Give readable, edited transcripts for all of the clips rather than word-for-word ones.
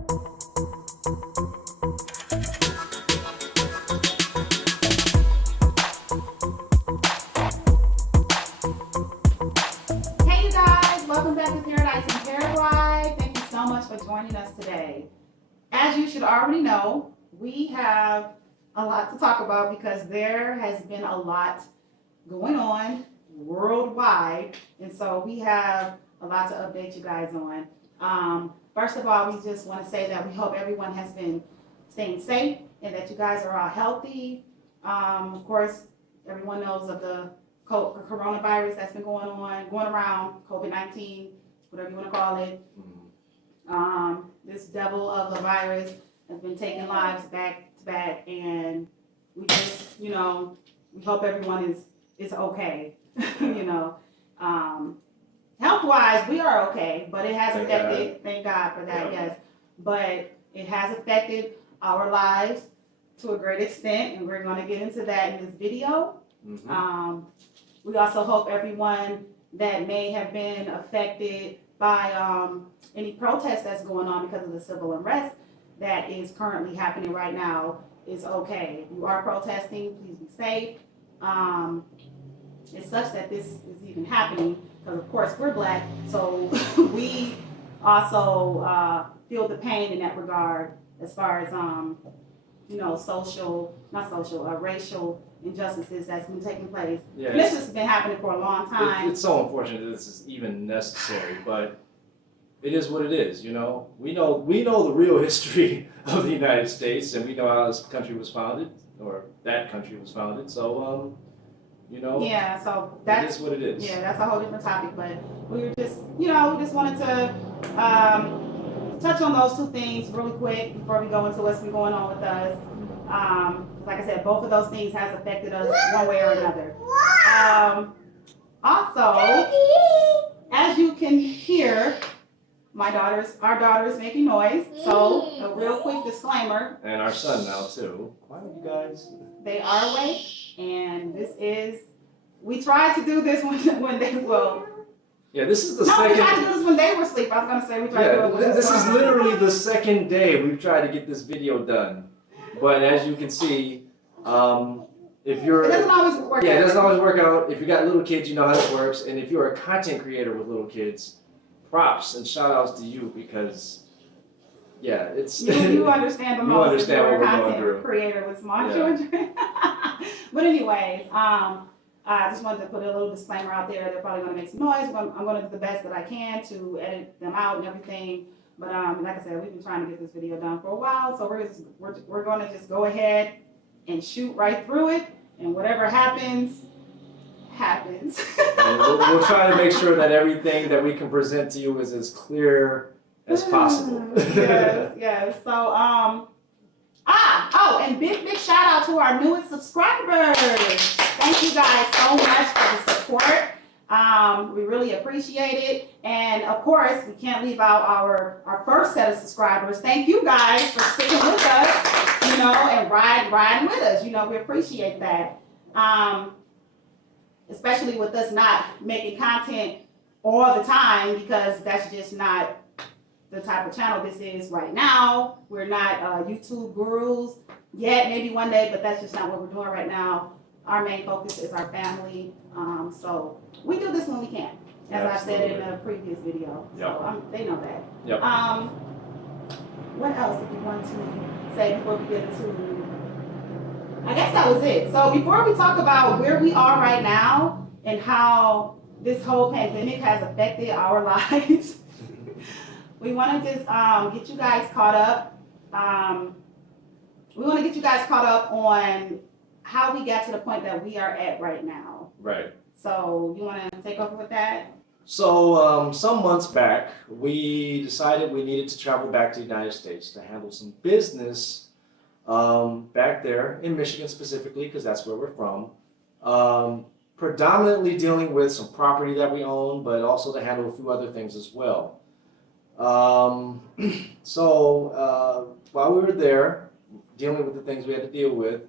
Hey you guys, welcome back to Paradise in Paraguay. Thank you so much for joining us today. As you should already know, we have a lot to talk about because there has been a lot going on worldwide, and so we have a lot to update you guys on. First of all, we just want to say that we hope everyone has been staying safe and that you guys are all healthy. Of course, everyone knows of the coronavirus that's been going around, COVID-19, whatever you want to call it. This devil of a virus has been taking lives back to back, and we just, we hope everyone is okay. Health-wise, we are okay, but it has affected, thank God for that, yes. But it has affected our lives to a great extent, and we're going to get into that in this video. We also hope everyone that may have been affected by any protest that's going on because of the civil unrest that is currently happening right now is okay. If you are protesting, please be safe. It's such that this is even happening because, of course, we're Black, so we also feel the pain in that regard as far as racial injustices that's been taking place. Yeah, and this has been happening for a long time. It's so unfortunate that this is even necessary, but it is what it is. We know the real history of the United States, and we know how this country was founded, or that country was founded. So, yeah. So that's what it is. Yeah, that's a whole different topic. But we were just, we just wanted to touch on those two things really quick before we go into what's been going on with us. Like I said, both of those things has affected us one way or another. Also, as you can hear, our daughter is making noise. So a real quick disclaimer. And our son now too. Why don't you guys? They are awake, and we tried to do this when they Yeah, this is the second. second. We tried to do this when they were asleep. I was gonna say we tried to do it. This is literally the second day we've tried to get this video done. But as you can see, if you're... It doesn't always work out. Yeah, it doesn't always work out. If you got little kids, you know how this works. And if you're a content creator with little kids, props and shout outs to you because, yeah, it's... You understand the most. You understand what we're going through. Creator with small children. But anyways, I just wanted to put a little disclaimer out there. They're probably going to make some noise. I'm going to do the best that I can to edit them out and everything. But like I said, we've been trying to get this video done for a while, so we're going to just go ahead and shoot right through it, and whatever happens, happens. we'll try to make sure that everything that we can present to you is as clear as possible. Yes. So and big shout out to our newest subscribers. Thank you guys so much for the support. We really appreciate it. And of course, we can't leave out our first set of subscribers. Thank you guys for sticking with us, and riding with us. We appreciate that. Especially with us not making content all the time, because that's just not the type of channel this is right now. We're not YouTube gurus yet, maybe one day, but that's just not what we're doing right now. Our main focus is our family. So we do this when we can, as I said in a previous video. So they know that. Yep. What else did we want to say before we get into? I guess that was it. So before we talk about where we are right now and how this whole pandemic has affected our lives, we want to just get you guys caught up. We want to get you guys caught up on how we got to the point that we are at right now. Right. So you want to take over with that? So some months back, we decided we needed to travel back to the United States to handle some business back there in Michigan specifically, because that's where we're from. Predominantly dealing with some property that we own, but also to handle a few other things as well. So while we were there, dealing with the things we had to deal with,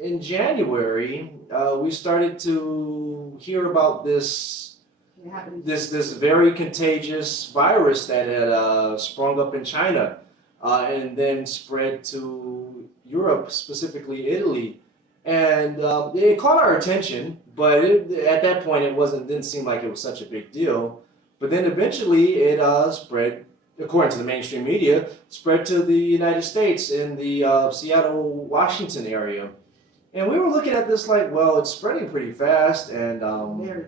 in January, we started to hear about this It happened. This very contagious virus that had sprung up in China and then spread to Europe, specifically Italy. And it caught our attention, but at that point didn't seem like it was such a big deal. But then eventually it spread, according to the mainstream media, spread to the United States in the Seattle, Washington area. And we were looking at this like, well, it's spreading pretty fast, and Very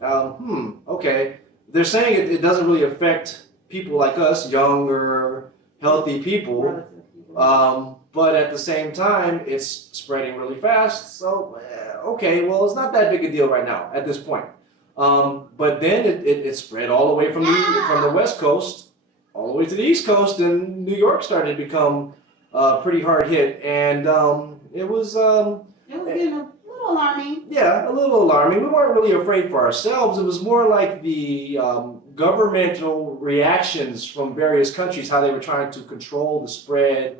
fast. okay. They're saying it doesn't really affect people like us, younger, healthy people. Relative people. But at the same time, it's spreading really fast. So, okay, well, it's not that big a deal right now at this point. But then it spread all the way from the West Coast all the way to the East Coast, and New York started to become pretty hard hit. And it was getting a little alarming. yeah, a little alarming. We weren't really afraid for ourselves. It was more like the governmental reactions from various countries, how they were trying to control the spread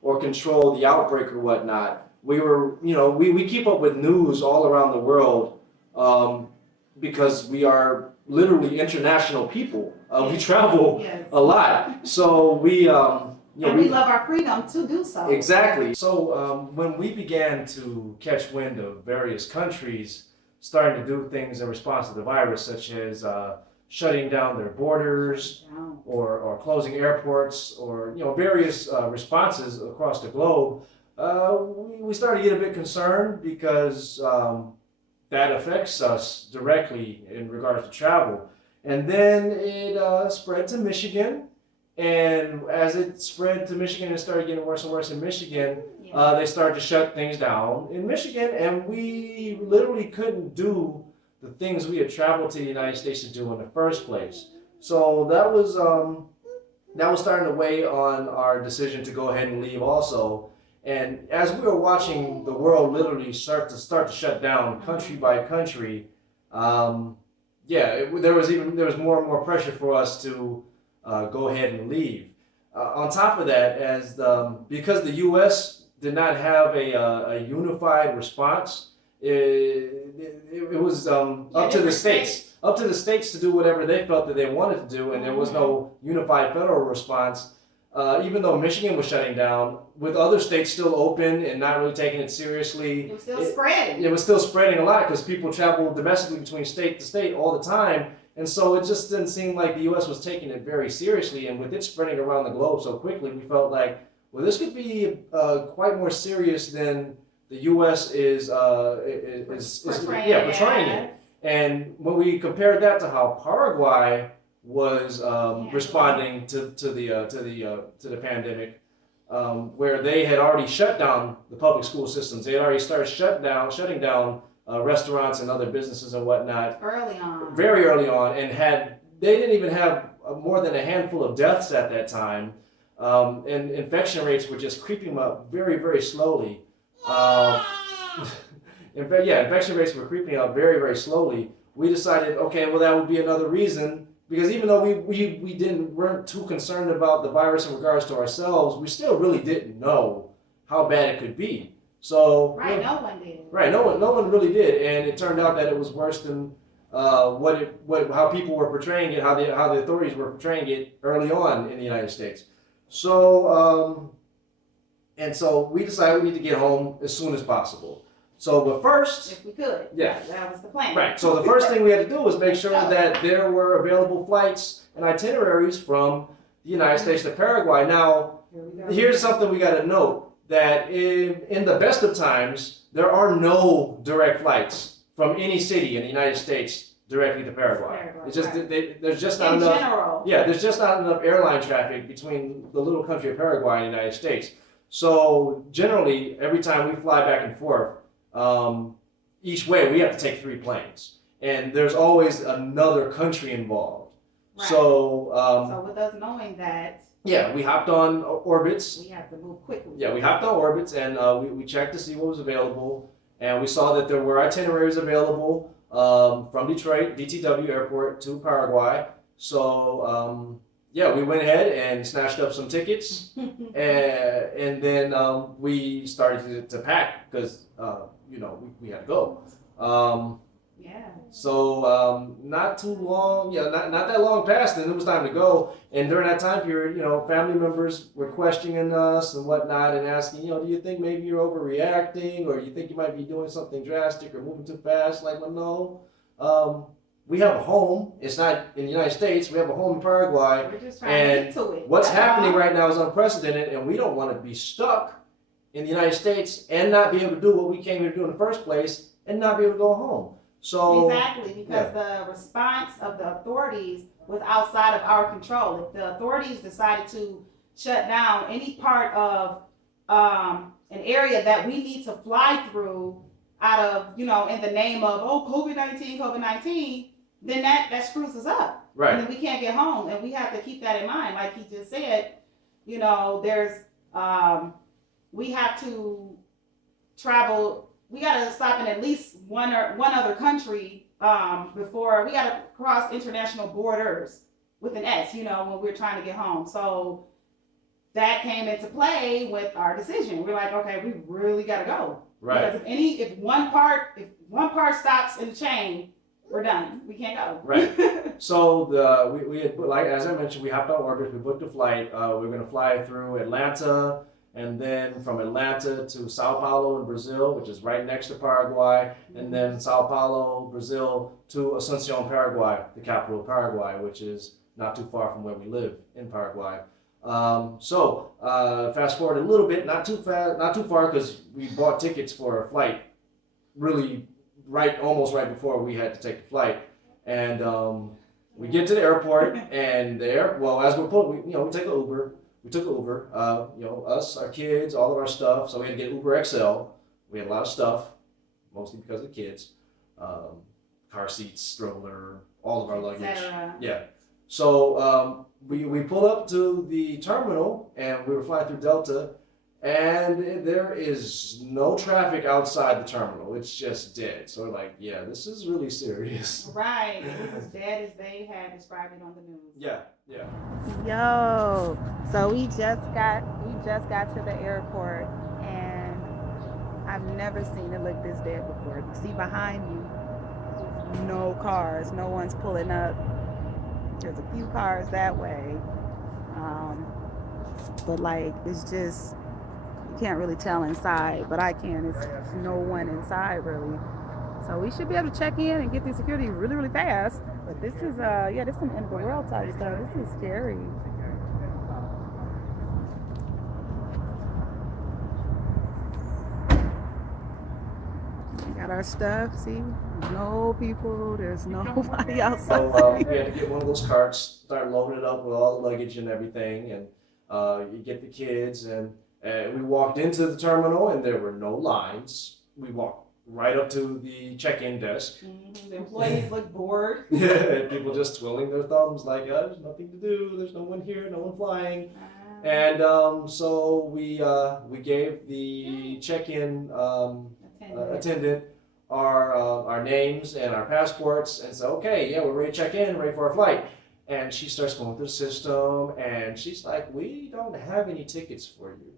or control the outbreak or whatnot. We were, we keep up with news all around the world because we are literally international people. We travel Yes. a lot. So we we love our freedom to do so. Exactly. So when we began to catch wind of various countries starting to do things in response to the virus, such as shutting down their borders or closing airports or various responses across the globe, we started to get a bit concerned because that affects us directly in regards to travel. And then it spread to Michigan. And as it spread to Michigan and started getting worse and worse in Michigan, they started to shut things down in Michigan, and we literally couldn't do the things we had traveled to the United States to do in the first place. So that was starting to weigh on our decision to go ahead and leave also. And as we were watching the world literally start to shut down country by country, there was more and more pressure for us to go ahead and leave. On top of that, because the U.S. did not have a unified response, it was up to the states to do whatever they felt that they wanted to do, and there was no unified federal response. Even though Michigan was shutting down, with other states still open and not really taking it seriously, It was still spreading. It was still spreading a lot because people travel domestically between state to state all the time. And so it just didn't seem like the U.S. was taking it very seriously. And with it spreading around the globe so quickly, we felt like, well, this could be quite more serious than the U.S. is portraying it. And when we compared that to how Paraguay was responding to the pandemic, where they had already shut down the public school systems, they had already started shutting down restaurants and other businesses and whatnot. Very early on, and they didn't even have more than a handful of deaths at that time, and infection rates were just creeping up very, very slowly. Infection rates were creeping up very, very slowly. We decided, okay, well, that would be another reason, because even though we weren't too concerned about the virus in regards to ourselves, we still really didn't know how bad it could be. So no one did. Right, no one really did, and it turned out that it was worse than how people were portraying it, how the authorities were portraying it early on in the United States. So we decided we need to get home as soon as possible. So, but first, if we could, that was the plan. Right. So the first thing we had to do was make sure that there were available flights and itineraries from the United States to Paraguay. Now, here's something we got to note. That in the best of times, there are no direct flights from any city in the United States directly to Paraguay. It's just there's just not enough. General. Yeah, there's just not enough airline traffic between the little country of Paraguay and the United States. So generally, every time we fly back and forth, each way we have to take 3 planes, and there's always another country involved. Right. So with us knowing that. Yeah, we hopped on orbits. We have to move quickly. Yeah, we hopped on orbits, and we checked to see what was available, and we saw that there were itineraries available from Detroit, DTW Airport to Paraguay. So we went ahead and snatched up some tickets, and then we started to pack because we had to go. Yeah. So not too long, not that long passed, and it was time to go. And during that time period, family members were questioning us and whatnot, and asking, do you think maybe you're overreacting, or you think you might be doing something drastic or moving too fast? Like, well, no. We have a home. It's not in the United States. We have a home in Paraguay. We're just trying to get to it. What's happening right now is unprecedented, and we don't want to be stuck in the United States and not be able to do what we came here to do in the first place and not be able to go home. So exactly, because the response of the authorities was outside of our control. If the authorities decided to shut down any part of an area that we need to fly through out of, in the name of, COVID-19, then that screws us up. Right. And then we can't get home. And we have to keep that in mind. Like he just said, there's, we have to travel. We got to stop in at least one other country before we got to cross international borders with an S, when we're trying to get home. So that came into play with our decision. We're like, okay, we really got to go. Right. Because if one part stops in the chain, we're done. We can't go. Right. So we had, like as I mentioned, we hopped on Orbit. We booked a flight. We were going to fly through Atlanta, and then from Atlanta to Sao Paulo in Brazil, which is right next to Paraguay, and then Sao Paulo, Brazil to Asuncion, Paraguay, the capital of Paraguay, which is not too far from where we live in Paraguay. So fast forward a little bit, not too far, because we bought tickets for a flight really almost right before we had to take the flight, and we get to the airport, and as we're pulling, we take an Uber. We took an Uber, us, our kids, all of our stuff. So we had to get Uber XL. We had a lot of stuff, mostly because of the kids, car seats, stroller, all of our luggage. Yeah. So we pull up to the terminal, and we were flying through Delta, and there is no traffic outside the terminal. It's just dead. So we're like, yeah, this is really serious. Right. It was as dead as they had described it on the news. Yeah. Yo, so we just got to the airport, and I've never seen it look this dead before. You see behind you, no cars, no one's pulling up. There's a few cars that way, but like it's just, you can't really tell inside, but I can. It's no one inside really. So we should be able to check in and get through security really, really fast. But this is this is some end of the world type stuff. This is scary. We got our stuff. See, no people. There's nobody outside. So we had to get one of those carts, start loading it up with all the luggage and everything, and you get the kids, and we walked into the terminal, and there were no lines. We walked right up to the check-in desk. Mm-hmm. The employees look bored. Yeah, people just twiddling their thumbs like, there's nothing to do. There's no one here, no one flying. And so we gave the check-in attendant our names and our passports, and said, okay, yeah, we're ready to check in, ready for our flight. And she starts going through the system, and she's like, we don't have any tickets for you.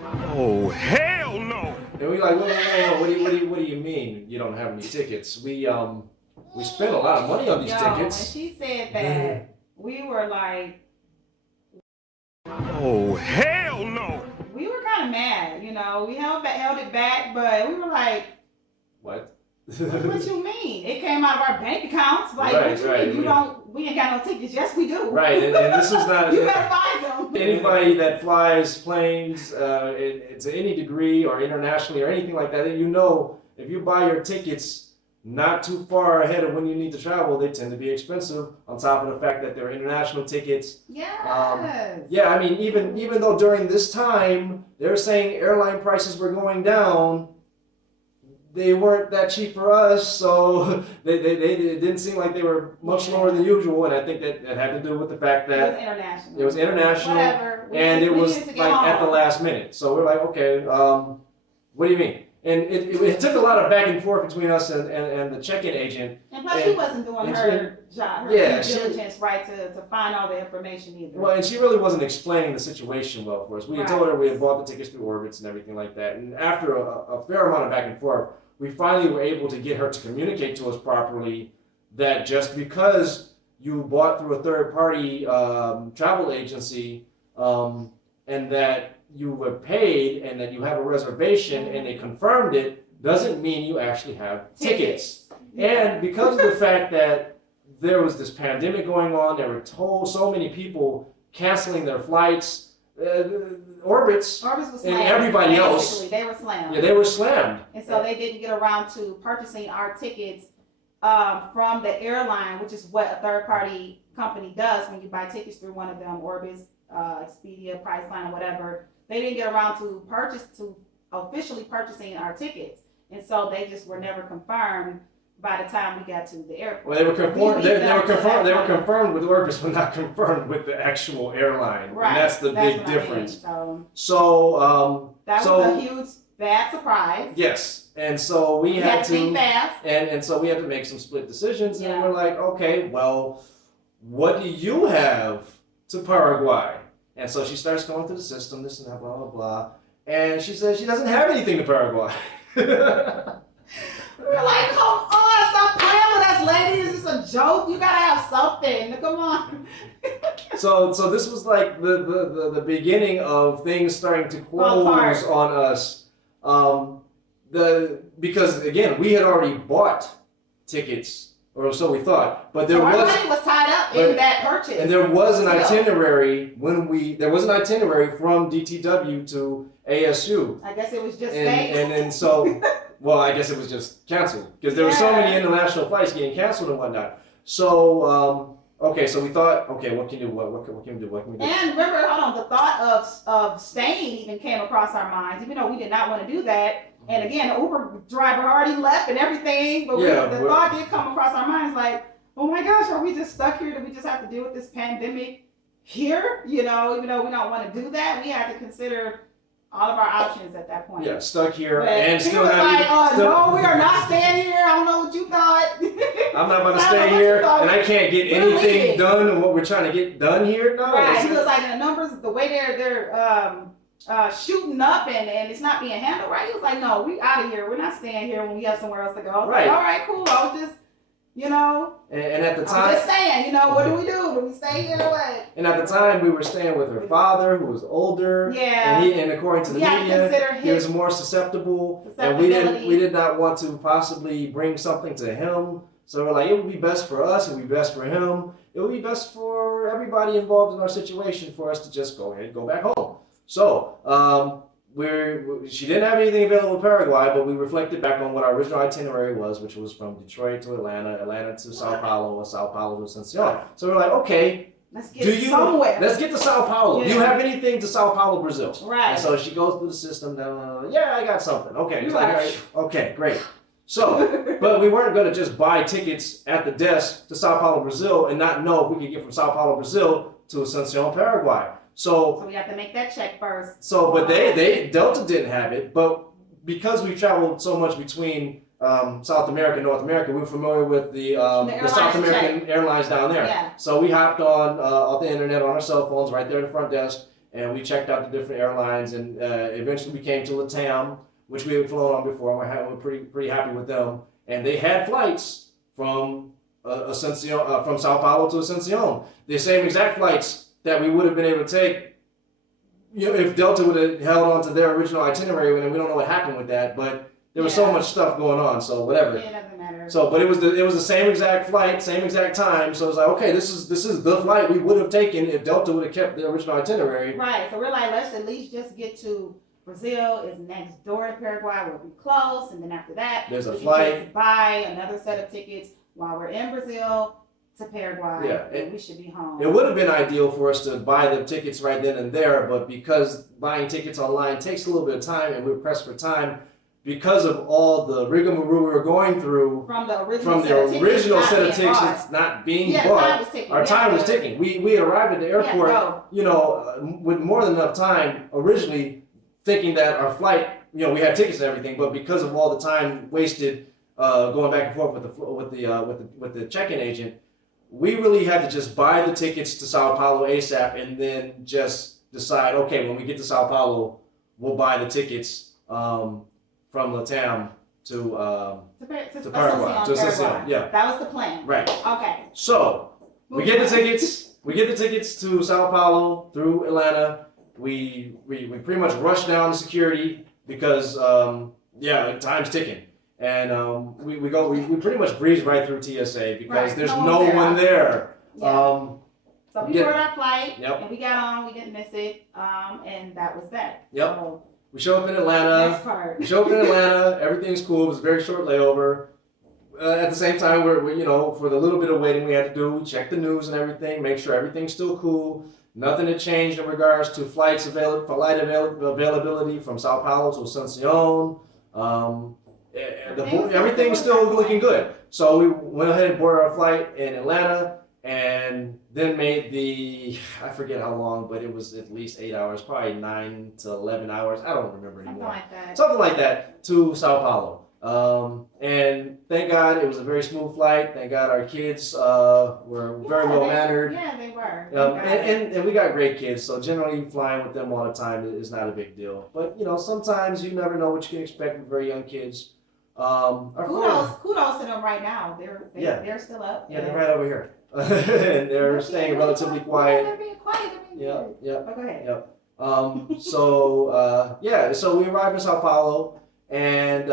Oh, hell no! And we like, whoa, what do you mean you don't have any tickets? We spent a lot of money on these tickets. When she said that, we were like, oh, hell no! We were kind of mad, we held it back, but we were like, what? What you mean? It came out of our bank accounts. Like, right, what you mean? We ain't got no tickets. Yes, we do. Right, and this is not. You better find them. Anybody that flies planes to any degree or internationally or anything like that, if you buy your tickets not too far ahead of when you need to travel, they tend to be expensive. On top of the fact that they're international tickets. Yes. Yeah, I mean, even though during this time they're saying airline prices were going down, they weren't that cheap for us, so they didn't seem like they were much lower than usual, and I think that had to do with the fact that it was international, whatever. And it was like at the last minute. So we're like, okay, what do you mean? and it took a lot of back and forth between us and the check-in agent. And plus, she wasn't doing her job, her Yeah, due diligence, right, to find all the information either. Well, and she really wasn't explaining the situation well for us. We had Right. told her we had bought the tickets through Orbitz and everything like that. And after a fair amount of back and forth, we finally were able to get her to communicate to us properly that just because you bought through a third-party travel agency and that you were paid and that you have a reservation and they confirmed it doesn't mean you actually have tickets. And because of the fact that there was this pandemic going on, there were so many people canceling their flights, Orbitz was and slammed. everybody else. Basically, they were slammed. Yeah, they were slammed. And so they didn't get around to purchasing our tickets from the airline, which is what a third-party company does when you buy tickets through one of them, Orbitz, Expedia, Priceline, or whatever. They didn't get around to officially purchasing our tickets, and so they just were never confirmed by the time we got to the airport. Well, they were confirmed. They were confirmed with Orbitz, but not confirmed with the actual airline. Right. And that's the big what I difference. mean. So That was a huge bad surprise. Yes, and so we had to think fast. and so we had to make some split decisions, and Yeah. we're like, okay, well, what do you have to Paraguay? And so she starts going through the system, this and that, blah blah blah, and she says she doesn't have anything to Paraguay. We're like, come on, stop playing with us, lady. Is this a joke? You gotta have something. Come on. So this was like the beginning of things starting to close on us. Because again, we had already bought tickets, or so we thought, but Our money was tied up in that purchase. And there was an itinerary from DTW to ASU. I guess it was just and so, well, I guess it was just canceled because there were so many international flights getting canceled and whatnot. So, okay, so we thought, okay, what can we do? What can we do? What can we do? And remember, hold on, the thought of staying even came across our minds, even though we did not want to do that. And again, the Uber driver already left and everything, but the thought did come across our minds like, oh my gosh, are we just stuck here? Do we just have to deal with this pandemic here? You know, even though we don't want to do that, we had to consider all of our options at that point. Yeah, stuck here But and she still was not like, even. no, we are not staying here. I don't know what you thought. I'm not about to stay here, and I can't get anything done and what we're trying to get done here. No. Right. He was like, the numbers, the way they're shooting up and it's not being handled right. He was like, no, we out of here. We're not staying here when we have somewhere else to go. I was Right. like, all right, cool. I was just, you know. And at the time, I'm just saying, you know, what do we do? Do we stay here or what? And at the time, we were staying with her father, who was older. Yeah. And according to the media, he was more susceptible. And we did not want to possibly bring something to him. So we're like, it would be best for us. It would be best for him. It would be best for everybody involved in our situation for us to just go ahead and go back home. So she didn't have anything available in Paraguay, but we reflected back on what our original itinerary was, which was from Detroit to Atlanta, Atlanta to Sao Paulo, or Sao Paulo to Asunción. So we're like, okay, let's get somewhere. Let's get to Sao Paulo. Yeah. Do you have anything to Sao Paulo, Brazil? Right. And so she goes through the system. Yeah, I got something. Okay. It's like, all right, okay, great. So, but we weren't going to just buy tickets at the desk to Sao Paulo, Brazil, and not know if we could get from Sao Paulo, Brazil to Asunción, Paraguay. So we have to make that check first. So, but Delta didn't have it, but because we traveled so much between South America and North America, we were familiar with the South American airlines down there. Yeah. So we hopped on the internet on our cell phones right there at the front desk, and we checked out the different airlines, and eventually we came to LATAM, which we had flown on before. We're pretty happy with them, and they had flights from Asunción, from Sao Paulo to Asunción, the same exact flights that we would have been able to take, if Delta would have held on to their original itinerary, and we don't know what happened with that, but there was so much stuff going on, so whatever. Yeah, it doesn't matter. So, but it was the same exact flight, same exact time, so it was like, okay, this is the flight we would have taken if Delta would have kept the original itinerary. Right, so we're like, let's at least just get to Brazil. Is next door to Paraguay. We'll be close, and then after that, There's a we can flight. just buy another set of tickets while we're in Brazil to Paraguay. Yeah, and we should be home. It would have been ideal for us to buy the tickets right then and there, but because buying tickets online takes a little bit of time, and we're pressed for time because of all the rigmarole we were going through from the original set of tickets not being bought. Our time was ticking. We had arrived at the airport, with more than enough time originally, thinking that our flight we had tickets and everything, but because of all the time wasted going back and forth with the check-in agent, we really had to just buy the tickets to Sao Paulo ASAP and then just decide, okay, when we get to Sao Paulo, we'll buy the tickets from Latam to Paraguay. To Asuncion, yeah. That was the plan. Right. Okay. So we get the tickets. We get the tickets to Sao Paulo through Atlanta. We pretty much rush down to security because time's ticking. And we pretty much breeze right through TSA because there's no one there. Yeah. So we boarded our flight, and we got on. We didn't miss it, and that was that. Yep. So, we show up in Atlanta. next part. We show up in Atlanta. Everything's cool. It was a very short layover. At the same time, we're for the little bit of waiting we had to do, we checked the news and everything, make sure everything's still cool. Nothing had changed in regards to flight availability from Sao Paulo to Asuncion. Everything's still looking good. So we went ahead and boarded our flight in Atlanta and then made I forget how long, but it was at least 8 hours, probably 9 to 11 hours. I don't remember anymore. Something like that to Sao Paulo. And thank God it was a very smooth flight. Thank God our kids were very well mannered. Yeah, they were. And we got great kids, so generally flying with them all the time is not a big deal. But sometimes you never know what you can expect with very young kids. Kudos to them right now. They're still up. Yeah, they're right over here. And they're staying relatively quiet. They're being quiet. Yeah. But go ahead. Yep. So we arrived in Sao Paulo, and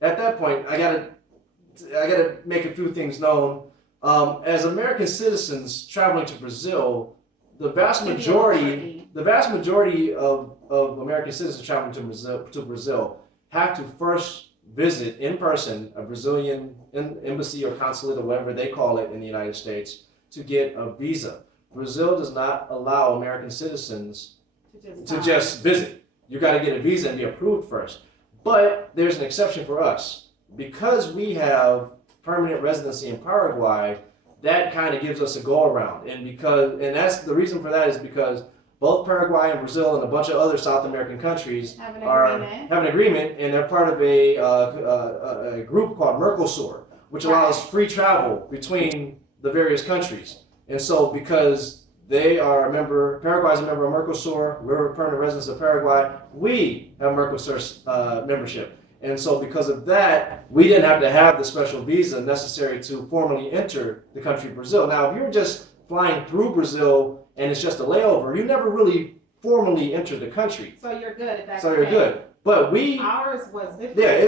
at that point, I gotta make a few things known. As American citizens traveling to Brazil, the vast majority of American citizens traveling to Brazil have to first visit in person a Brazilian embassy or consulate or whatever they call it in the United States to get a visa. Brazil does not allow American citizens to just visit. You got to get a visa and be approved first. But there's an exception for us. Because we have permanent residency in Paraguay, that kind of gives us a go around. And that's the reason for that is because both Paraguay and Brazil and a bunch of other South American countries have an agreement, and they're part of a group called Mercosur, which allows free travel between the various countries. And so because Paraguay's a member of Mercosur, we're permanent residents of Paraguay, we have Mercosur membership. And so because of that, we didn't have to have the special visa necessary to formally enter the country of Brazil. Now, if you're just flying through Brazil and it's just a layover, you never really formally enter the country. So you're good at that. So you're good. But ours was different. Yeah,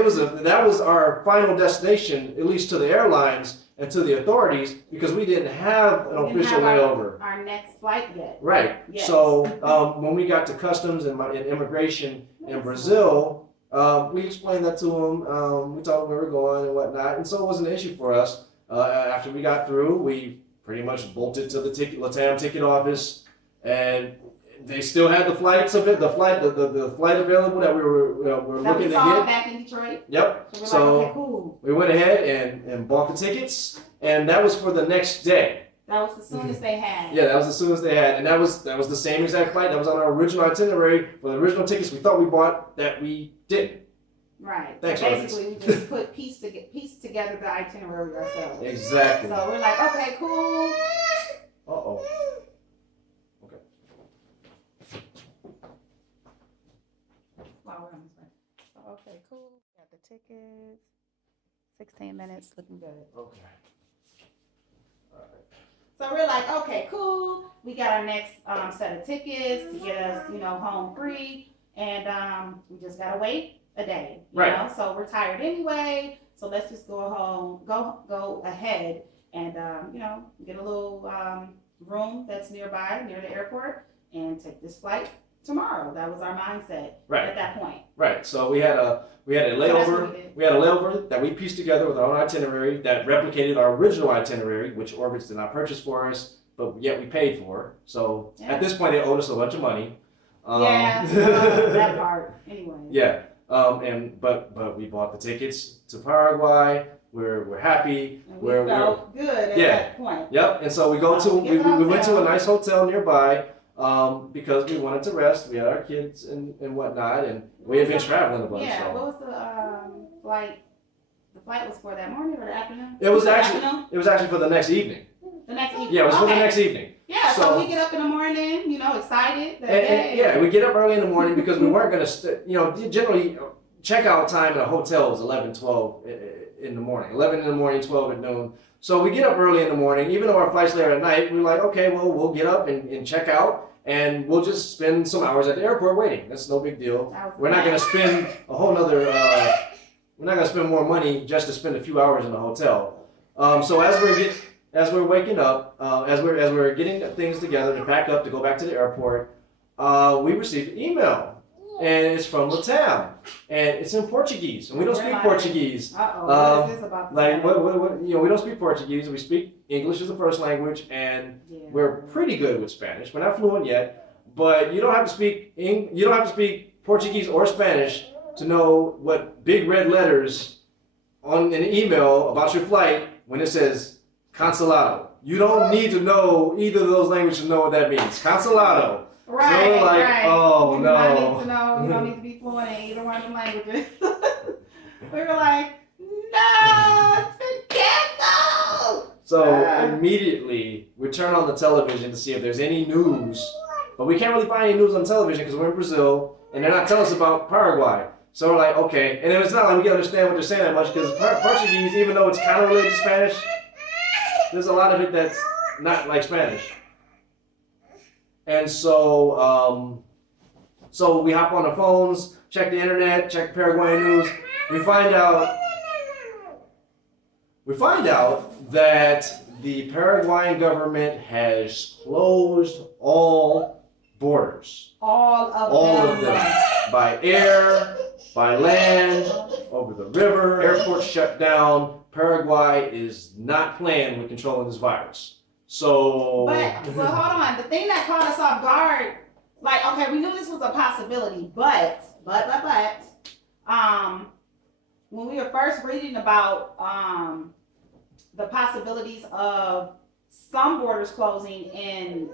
that was our final destination, at least to the airlines and to the authorities, because we didn't have an official layover. Our next flight yet. Right. Yes. So when we got to customs and immigration in Brazil, we explained that to them. We told them where we were going and whatnot, and so it wasn't an issue for us. After we got through, we pretty much bolted to the Latam ticket office, and they still had the flight available that we were looking to get. Back in Detroit. Yep. So okay, cool. We went ahead and bought the tickets, and that was for the next day. That was the soonest they had. Yeah, that was the soonest they had, and that was the same exact flight that was on our original itinerary for the original tickets we thought we bought that we didn't. Right. Thanks, so basically, we just put piece together the itinerary ourselves. Exactly. So we're like, okay, cool. Uh-oh. Okay. Wow, we're on this way. So, okay, cool. Got the tickets. 16 minutes, looking good. Okay. All right. So we're like, okay, cool. We got our next set of tickets to get us, home free, and we just gotta wait a day, you know. So we're tired anyway. So let's just go ahead and get a little room that's nearby, near the airport, and take this flight tomorrow. That was our mindset at that point. Right. So we had a layover. We had a layover that we pieced together with our own itinerary that replicated our original itinerary, which Orbitz did not purchase for us, but yet we paid for. So at this point, they owed us a bunch of money. That part. Anyway. Yeah. But we bought the tickets to Paraguay. We're happy. And we felt good at that point. Yep. And so we went to a nice hotel nearby. because we wanted to rest. We had our kids and whatnot, and we had been traveling a bunch. Yeah, so. what was the flight? The flight was for that morning or the afternoon? It was Afternoon? for the next evening. The next evening. Yeah, it was for the Okay. next evening. Yeah, so we get up in the morning, excited. And we get up early in the morning because we weren't going to, generally checkout time in a hotel is 11, 12 in the morning. 11 in the morning, 12 at noon. So we get up early in the morning, even though our flight's later at night, we're like, okay, well, we'll get up and check out, and we'll just spend some hours at the airport waiting. That's no big deal. We're not going to spend a whole nother, we're not going to spend more money just to spend a few hours in the hotel. So as we're waking up, as we're getting things together to pack up to go back to the airport, we received an email, and it's from Latam, and it's in Portuguese, and we don't speak Portuguese. What is this about? Like what we don't speak Portuguese. We speak English as the first language, and we're pretty good with Spanish. We're not fluent yet, but you don't have to speak Portuguese or Spanish to know what big red letters on an email about your flight when it says cancelado. You don't need to know either of those languages to know what that means. Cancelado. Right, so we're like, right. oh you no. don't need to know. You don't need to be fluent in either one of the languages. We were like, no, it's been canceled. So immediately we turn on the television to see if there's any news, but we can't really find any news on television because we're in Brazil and they're not telling us about Paraguay. So we're like, okay, and then it's not like we can understand what they're saying that much because Portuguese, even though it's kind of related to Spanish, there's a lot of it that's not like Spanish. And so, so we hop on the phones, check the internet, check the Paraguayan news. We find out that the Paraguayan government has closed all borders. All of them. By air, by land, over the river. Airports shut down. Paraguay is not playing with controlling this virus. So. But hold on. The thing that caught us off guard, like, okay, we knew this was a possibility, but, when we were first reading about the possibilities of some borders closing in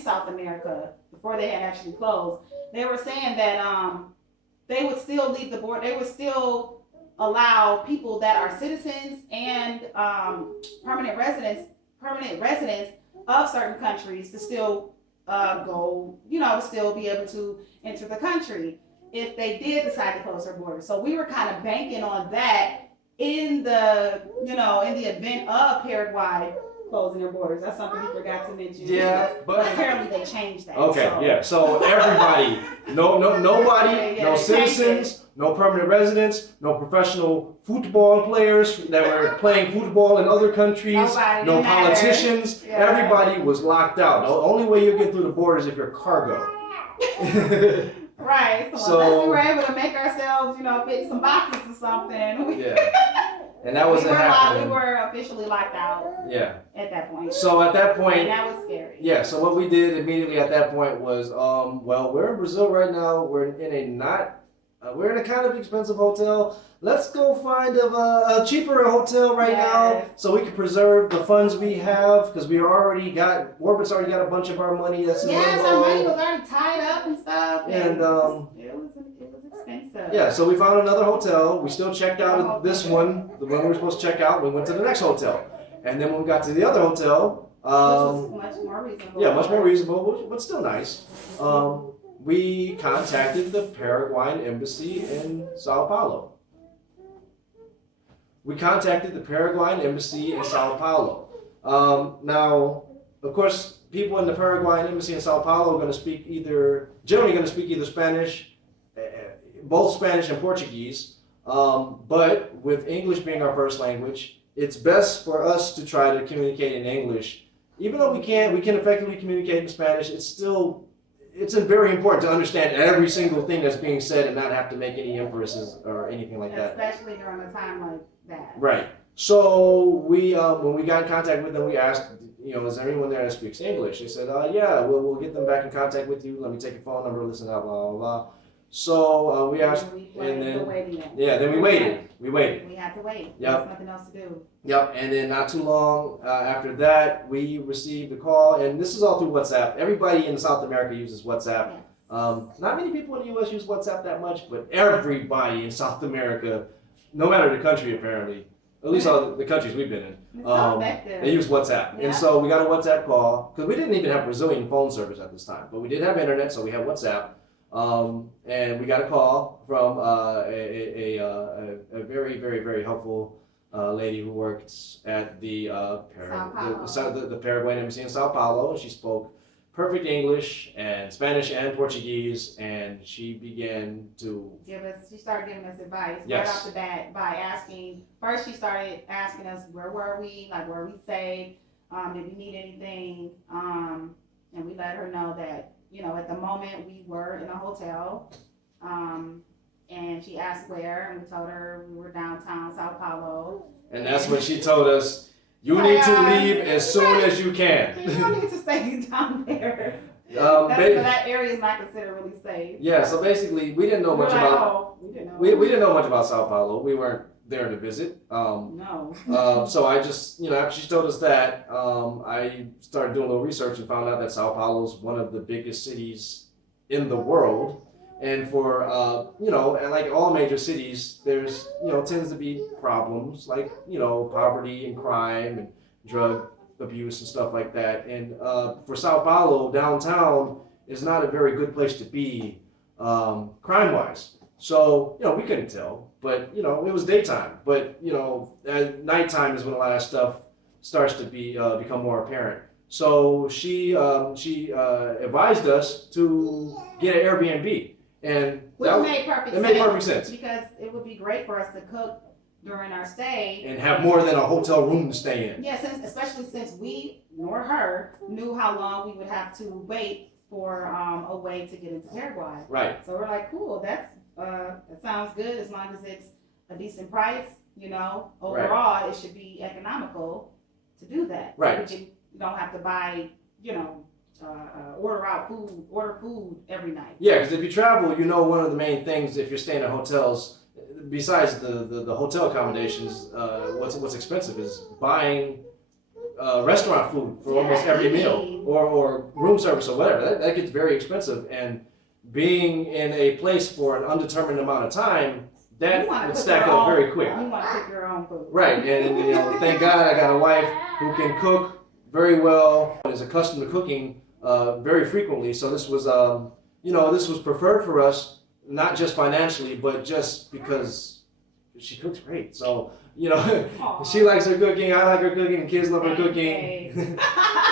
South America before they had actually closed, they were saying that they would still leave the border. They would still allow people that are citizens and permanent residents of certain countries to still go, to still be able to enter the country if they did decide to close their borders. So we were kind of banking on that in the event of Paraguay closing their borders. That's something we forgot to mention. Yeah, but apparently they changed that. Okay, yeah. So everybody, nobody, no citizens, no permanent residents, no professional football players that were playing football in other countries, no politicians. Yeah. Everybody was locked out. The only way you get through the border is if you're cargo. Right. So unless we were able to make ourselves, fit some boxes or something. Yeah. And that wasn't happening. We were officially locked out. Yeah. At that point. So at that point. And that was scary. Yeah. So what we did immediately at that point was, well, we're in Brazil right now. We're in a kind of expensive hotel. Let's go find a cheaper hotel right now so we can preserve the funds we have because Orbit's already got a bunch of our money that's in limbo. Our money was already tied up and stuff. And it was expensive. Yeah, so we found another hotel. We still checked out of this one, the one we were supposed to check out. We went to the next hotel. And then when we got to the other hotel, which was much more reasonable. Yeah, much more reasonable, but still nice. We contacted the Paraguayan embassy in Sao Paulo. Now, of course, people in the Paraguayan embassy in Sao Paulo are generally going to speak either Spanish, both Spanish and Portuguese. But with English being our first language, it's best for us to try to communicate in English. Even though we can effectively communicate in Spanish, it's very important to understand every single thing that's being said and not have to make any emphasis or anything like that. Especially during a time like that. Right. So we, when we got in contact with them, we asked, is there anyone there that speaks English? They said, yeah, we'll get them back in contact with you. Let me take your phone number, listen out, blah, blah, blah. So we asked, We played and then the waiting game. then we waited. We waited. We had to wait. Yep. There's nothing else to do. Yep, and then not too long after that, we received a call, and this is all through WhatsApp. Everybody in South America uses WhatsApp. Yes. Not many people in the U.S. use WhatsApp that much, but everybody in South America, no matter the country apparently, at least all the countries we've been in, It's so effective. they use WhatsApp. Yeah. And so we got a WhatsApp call, because we didn't even have Brazilian phone service at this time, but we did have internet, so we had WhatsApp. And we got a call from a very, very, very helpful lady who worked at the the Paraguayan Embassy in Sao Paulo. She spoke perfect English and Spanish and Portuguese, and she began to She started giving us advice Yes. right off the bat by asking. First, she started asking us where were we, like were we safe, did we need anything, and we let her know that at the moment we were in a hotel, and she asked where, and we told her we were downtown Sao Paulo. and that's when she told us, you need to leave as soon as you can. You don't need to stay down there. That area is not considered really safe. Yeah, so basically we didn't know much about we didn't know much about Sao Paulo. We weren't there to visit. No. So I just, after she told us that, I started doing a little research and found out that Sao Paulo is one of the biggest cities in the world. And for, and like all major cities, there's, tends to be problems like, poverty and crime and drug abuse and stuff like that. And for Sao Paulo, downtown is not a very good place to be crime-wise. So, we couldn't tell, but, it was daytime. But, at nighttime is when a lot of stuff starts to become more apparent. So she advised us to get an Airbnb. And Which made perfect sense. Because it would be great for us to cook during our stay. And have more than a hotel room to stay in. Yeah, especially since we, nor her, knew how long we would have to wait for a way to get into Paraguay. Right. So we're like, cool, that sounds good as long as it's a decent price, Overall, it should be economical to do that. Right. So you don't have to buy, order food every night. Yeah, because if you travel, one of the main things if you're staying at hotels, besides the hotel accommodations, what's expensive is buying restaurant food for almost every meal, or room service or whatever. That gets very expensive, and being in a place for an undetermined amount of time, that would stack up very quick. You want to cook your own food. Right, and thank God I got a wife who can cook very well and is accustomed to cooking very frequently. So this was, this was preferred for us, not just financially, but just because she cooks great. So, she likes her cooking, I like her cooking, and kids love her cooking.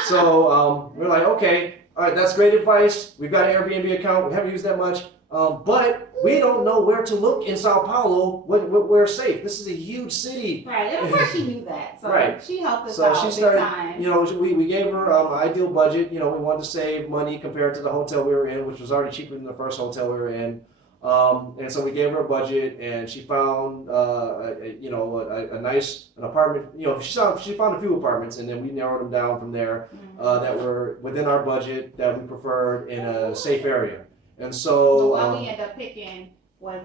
So we're like, okay, all right, that's great advice. We've got an Airbnb account. We haven't used that much. But we don't know where to look in Sao Paulo when we're safe. This is a huge city. Right, and of course she knew that. So Right. she helped us So out she big started, time. we gave her ideal budget. We wanted to save money compared to the hotel we were in, which was already cheaper than the first hotel we were in. And so we gave her a budget, and she found, an apartment. She found a few apartments, and then we narrowed them down from there that were within our budget that we preferred in a safe area. And so what we ended up picking was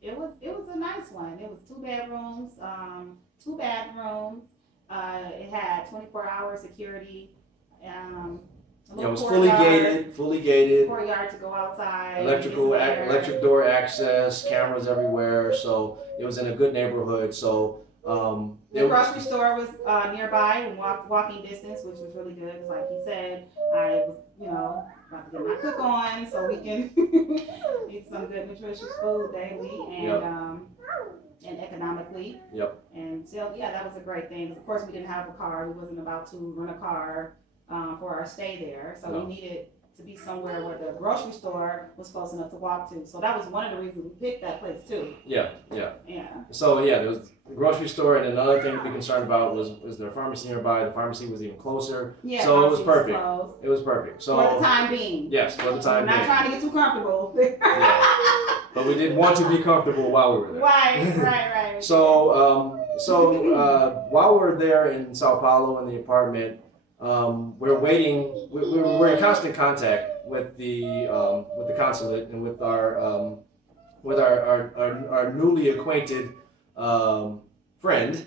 it was a nice one. It was 2 bedrooms, 2 bathrooms. It had 24-hour security. It was fully gated. Courtyard to go outside. Electric door access, cameras everywhere. So it was in a good neighborhood. So the grocery store was nearby, walking distance, which was really good. Like he said, I was, about to get my cook on so we can eat some good nutritious food daily and economically. Yep. And so that was a great thing. Of course, we didn't have a car. We wasn't about to rent a car for our stay there, so we needed to be somewhere where the grocery store was close enough to walk to. So that was one of the reasons we picked that place too. Yeah. So there was the grocery store, and another thing to be concerned about was there a pharmacy nearby. The pharmacy was even closer. Yeah. So it was perfect. It was perfect. So for the time being. Yes, for the time being. We're not trying to get too comfortable. But we did want to be comfortable while we were there. Right. So while we were there in Sao Paulo in the apartment, we're waiting. We're in constant contact with the consulate and with our newly acquainted friend.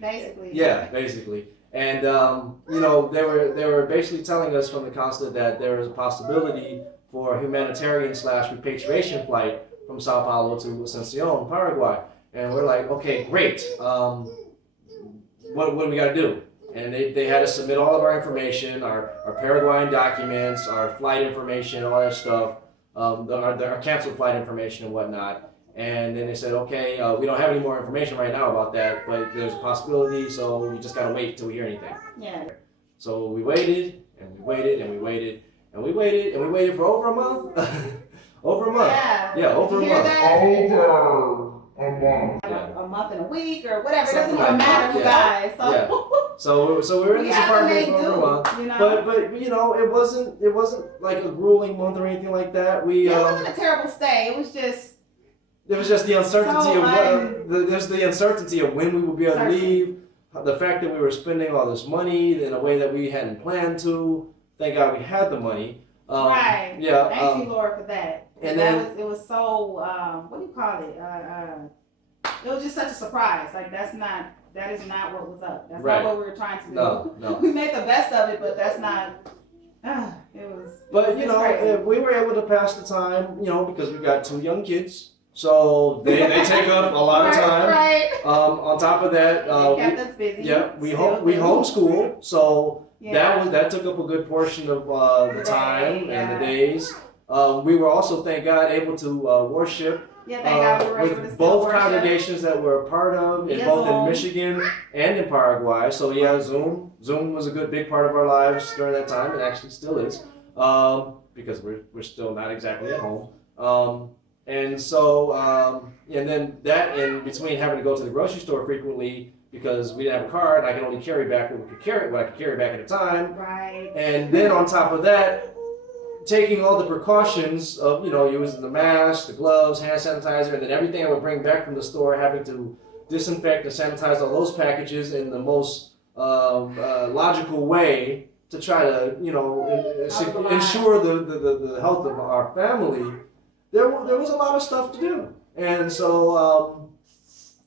Basically. Yeah, basically. And you know, they were basically telling us from the consulate that there is a possibility for a humanitarian / repatriation flight from Sao Paulo to Asunción, Paraguay. And we're like, okay, great. What do we got to do? And they had us submit all of our information, our Paraguayan documents, our flight information, all that stuff, our canceled flight information and whatnot. And then they said, okay, we don't have any more information right now about that, but there's a possibility, so you just got to wait till we hear anything. Yeah. So we waited, and we waited, and we waited, and we waited, and we waited for over a month. Over a month. Yeah. Over a Did you hear month. that? Yeah. A month and a week or whatever. It Something doesn't even like that, matter, you yeah. guys. So, So we were in we this have to apartment make for over a month. do, you know? But you know, it wasn't like a grueling month or anything like that. It wasn't a terrible stay. It was just. There was just the uncertainty So, there's the uncertainty of when we would be able to leave. The fact that we were spending all this money in a way that we hadn't planned to. Thank God we had the money. Right. Yeah. Thank you, Lord, for that. And it was so what do you call it? It was just such a surprise. Like that is not what was up. That's Right. not what we were trying to do. No. We made the best of it, but that's not. It was. But you know, crazy. we were able to pass the time. You know, because we've got 2 young kids, so they take up a lot of time. Right. On top of that, It kept us busy. yeah, we Still we do. homeschool, so Yeah. that took up a good portion of the time and the Yeah. days. We were also, thank God, able to worship Yeah, thank God we were able to with still both worship. congregations that we're a part of, in Via both in Zoom. Michigan and in Paraguay. So yeah, Zoom was a good big part of our lives during that time, and actually still is, because we're still not exactly at home. And so and then that in between having to go to the grocery store frequently because we didn't have a car and I could only carry back what I could carry back at a time. Right. And then on top of that, taking all the precautions of, you know, using the mask, the gloves, hand sanitizer, and then everything I would bring back from the store, having to disinfect and sanitize all those packages in the most logical way to try to, you know, ensure the health of our family. There was a lot of stuff to do. And so,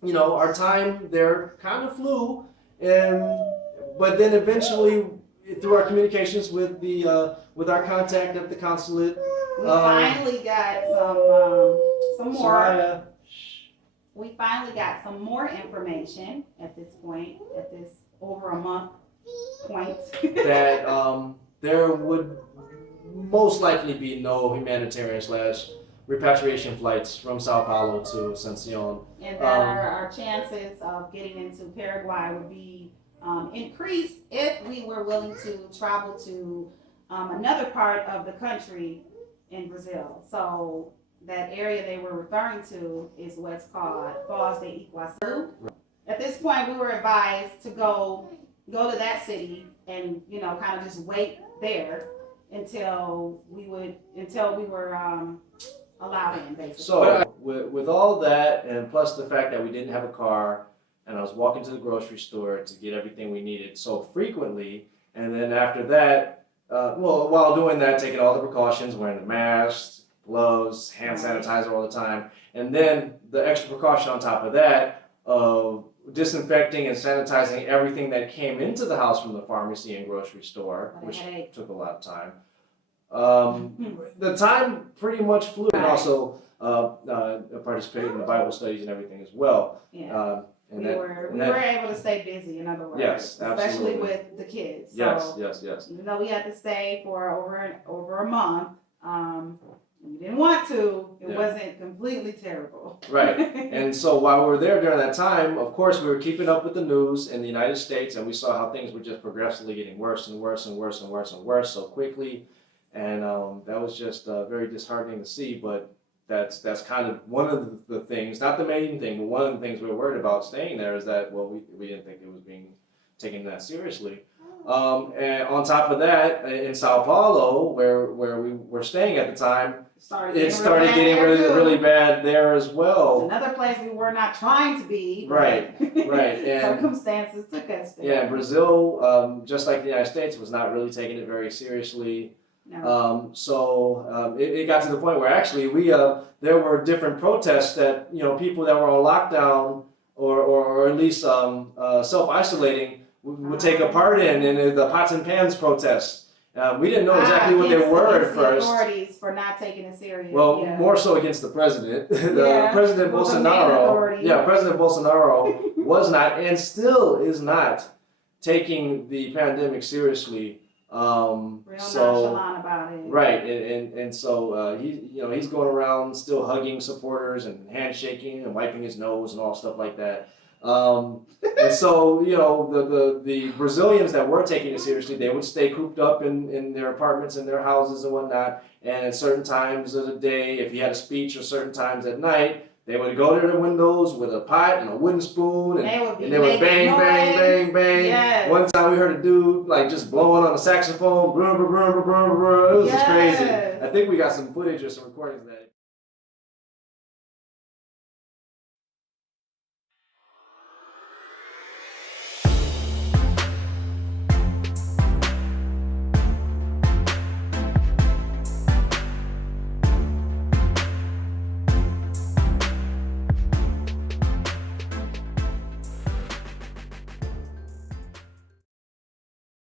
you know, our time there kind of flew, but then eventually, through our communications with our contact at the consulate, We finally got some more. Soraya, We finally got some more information at this point, at this over a month point. that there would most likely be no humanitarian / repatriation flights from Sao Paulo to Asunción. And that our chances of getting into Paraguay would be increased if we were willing to travel to another part of the country in Brazil. So that area they were referring to is what's called Foz de Iguaçu. At this point, we were advised to go to that city and, you know, kind of just wait there until we were allowed in, basically. So with all that, and plus the fact that we didn't have a car, and I was walking to the grocery store to get everything we needed so frequently, and then after that, while doing that, taking all the precautions, wearing the masks, gloves, hand sanitizer all the time, and then the extra precaution on top of that of disinfecting and sanitizing everything that came into the house from the pharmacy and grocery store, which took a lot of time. The time pretty much flew, and also participated in the Bible studies and everything as well. Yeah. We were able to stay busy, in other words. Yes, especially absolutely. with the kids. Yes, So, yes. even though we had to stay for over a month, we didn't want to. It wasn't completely terrible. Right. And so while we were there during that time, of course, we were keeping up with the news in the United States, and we saw how things were just progressively getting worse and worse and worse and worse and worse so quickly. And that was just very disheartening to see, but that's kind of one of the things, not the main thing, but one of the things we were worried about staying there is that, well, we didn't think it was being taken that seriously. And on top of that, in Sao Paulo, where we were staying at the time, it started getting really bad there as well. It's another place we were not trying to be. Right. And circumstances took us there. yeah, Brazil, just like the United States, was not really taking it very seriously. No. It got to the point where actually there were different protests that, you know, people that were on lockdown or at least self-isolating would take a part in the pots and pans protests. We didn't know exactly what they were at Against the first. authorities for not taking it serious. Well, yeah. more so against the president. Yeah. President Well, the main authority. Bolsonaro. Yeah, President Bolsonaro was not and still is not taking the pandemic seriously. Real nonchalant about it. Right, and so he's going around still hugging supporters and handshaking and wiping his nose and all stuff like that. And so, you know, the Brazilians that were taking it seriously, they would stay cooped up in their apartments and their houses and whatnot. And at certain times of the day, if he had a speech, or certain times at night, they would go to the windows with a pot and a wooden spoon, and they would bang, bang, bang, bang. Yes. One time we heard a dude like just blowing on a saxophone. It was just crazy. I think we got some footage or some recordings of that.